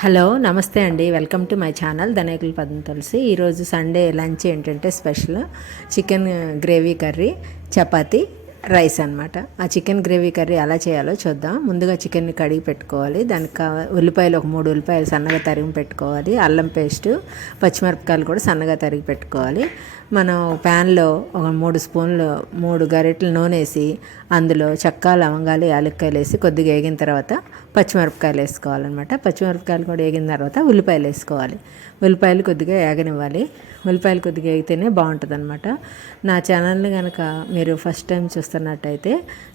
Hello నమస్తే అండి, welcome to my channel Dhanekula Padma Tulasi. ఈరోజు సండే లంచ్ ఏంటంటే special chicken gravy curry, chapati, rice అనమాట. ఆ చికెన్ గ్రేవీ కర్రీ ఎలా చేయాలో చూద్దాం. ముందుగా చికెన్ని కడిగి పెట్టుకోవాలి. దానికి ఉల్లిపాయలు ఒక 3 ఉల్లిపాయలు సన్నగా తరిగి పెట్టుకోవాలి. అల్లం పేస్టు, పచ్చిమిరపకాయలు కూడా సన్నగా తరిగి పెట్టుకోవాలి. మనం ప్యాన్లో ఒక 3 స్పూన్లు 3 గరిటెలు నూనె వేసి అందులో చెక్క, లవంగాలు, యాలక్కాయలు వేసి కొద్దిగా వేగిన తర్వాత పచ్చిమిరపకాయలు వేసుకోవాలన్నమాట. పచ్చిమిరపకాయలు కూడా వేగిన తర్వాత ఉల్లిపాయలు వేసుకోవాలి. ఉల్లిపాయలు కొద్దిగా వేగనివ్వాలి. ఉల్లిపాయలు కొద్దిగా వేగితేనే బాగుంటుంది అనమాట. నా ఛానల్ని కనుక మీరు ఫస్ట్ టైం చూస్తున్నట్టయితే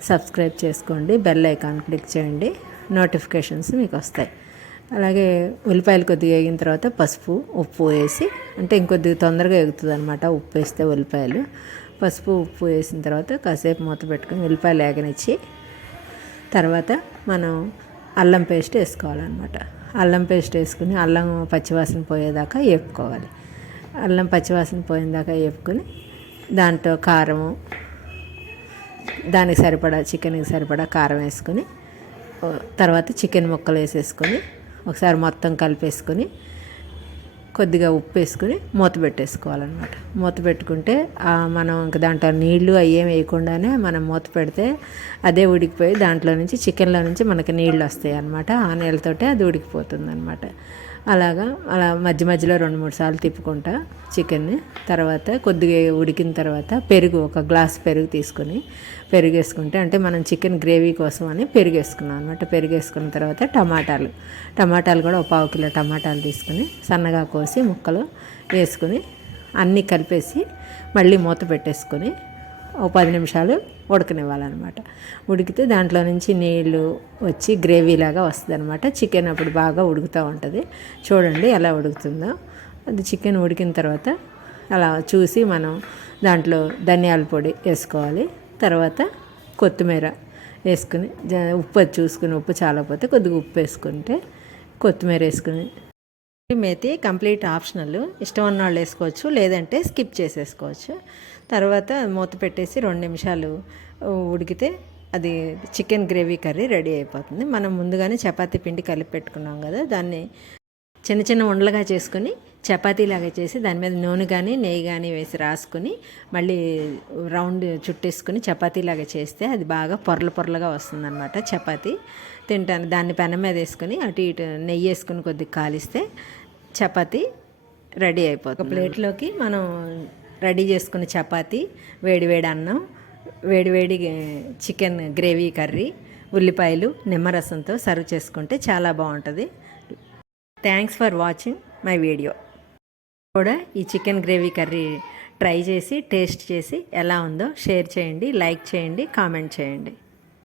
సబ్స్క్రైబ్ చేసుకోండి, బెల్ ఐకాన్ క్లిక్ చేయండి, నోటిఫికేషన్స్ మీకు వస్తాయి. అలాగే ఉల్లిపాయలు కొద్దిగా వేగిన తర్వాత పసుపు, ఉప్పు వేసి, అంటే ఇంకొద్దిగా తొందరగా ఎగుతుంది అనమాట ఉప్పు వేస్తే ఉల్లిపాయలు. పసుపు, ఉప్పు వేసిన తర్వాత కాసేపు మూత పెట్టుకొని ఉల్లిపాయలు వేగనిచ్చి తర్వాత మనం అల్లం పేస్ట్ వేసుకోవాలన్నమాట. అల్లం పేస్ట్ వేసుకుని అల్లం పచ్చివాసన పోయేదాకా వేపుకోవాలి. అల్లం పచ్చివాసన పోయేదాకా వేపుకొని దాంట్లో కారము, దానికి సరిపడా చికెన్కి సరిపడా కారం వేసుకొని తర్వాత చికెన్ ముక్కలు వేసేసుకొని ఒకసారి మొత్తం కలిపేసుకొని కొద్దిగా ఉప్పు వేసుకొని మూత పెట్టేసుకోవాలన్నమాట. మూత పెట్టుకుంటే మనం ఇంక దాంట్లో నీళ్లు అయ్యేం వేయకుండానే మనం మూత పెడితే అదే ఉడికిపోయి దాంట్లో నుంచి చికెన్లో నుంచి మనకి నీళ్ళు వస్తాయి అన్నమాట. ఆ నీళ్ళతోటే అది ఉడికిపోతుంది అనమాట. అలా మధ్య మధ్యలో 2-3 సార్లు తిప్పుకుంటా చికెన్ని. తర్వాత కొద్దిగా ఉడికిన తర్వాత పెరుగు, ఒక గ్లాస్ పెరుగు తీసుకొని పెరుగు వేసుకుంటే, అంటే మనం చికెన్ గ్రేవీ కోసం అని పెరుగు వేసుకున్నాం అనమాట. పెరుగు వేసుకున్న తర్వాత టమాటాలు కూడా ఒక 1/4 కిలో టమాటాలు తీసుకుని సన్నగా కోసి ముక్కలు వేసుకుని అన్నీ కలిపేసి మళ్ళీ మూత పెట్టేసుకొని ఒక 10 నిమిషాలు ఉడకనివ్వాలన్నమాట. ఉడికితే దాంట్లో నుంచి నీళ్ళు వచ్చి గ్రేవీలాగా వస్తుంది అనమాట. చికెన్ అప్పుడు బాగా ఉడుకుతూ ఉంటుంది. చూడండి ఎలా ఉడుకుతుందో. అది చికెన్ ఉడికిన తర్వాత అలా చూసి మనం దాంట్లో ధనియాల పొడి వేసుకోవాలి. తర్వాత కొత్తిమీర వేసుకుని ఉప్పు చూసుకుని, ఉప్పు చాలకపోతే కొద్దిగా ఉప్పు వేసుకుంటే కొత్తిమీర వేసుకుని, మేతి కంప్లీట్ ఆప్షనల్, ఇష్టం ఉన్న వాళ్ళు వేసుకోవచ్చు, లేదంటే స్కిప్ చేసేసుకోవచ్చు. తర్వాత మూత పెట్టేసి 2 నిమిషాలు ఉడికితే అది చికెన్ గ్రేవీ కర్రీ రెడీ అయిపోతుంది. మనం ముందుగానే చపాతీ పిండి కలిపి పెట్టుకున్నాం కదా, దాన్ని చిన్న చిన్న ఉండలుగా చేసుకొని చపాతీలాగా చేసి దాని మీద నూనె కానీ నెయ్యి కానీ వేసి రాసుకొని మళ్ళీ రౌండ్ చుట్టేసుకొని చపాతీలాగా చేస్తే అది బాగా పొరలుగా వస్తుందన్నమాట. చపాతీ తింటాను. దాన్ని పెనం మీద వేసుకొని అటు ఇటు నెయ్యి వేసుకొని కొద్దిగా కాలిస్తే చపాతీ రెడీ అయిపోతుంది. ఒక ప్లేట్లోకి మనం రెడీ చేసుకున్న చపాతీ, వేడివేడి అన్నం, వేడివేడి చికెన్ గ్రేవీ కర్రీ, ఉల్లిపాయలు, నిమ్మరసంతో సర్వ్ చేసుకుంటే చాలా బాగుంటుంది. Thanks for watching my video. కూడా ఈ చికెన్ గ్రేవీ కర్రీ ట్రై చేసి టేస్ట్ చేసి ఎలా ఉందో షేర్ చేయండి, లైక్ చేయండి, కామెంట్ చేయండి.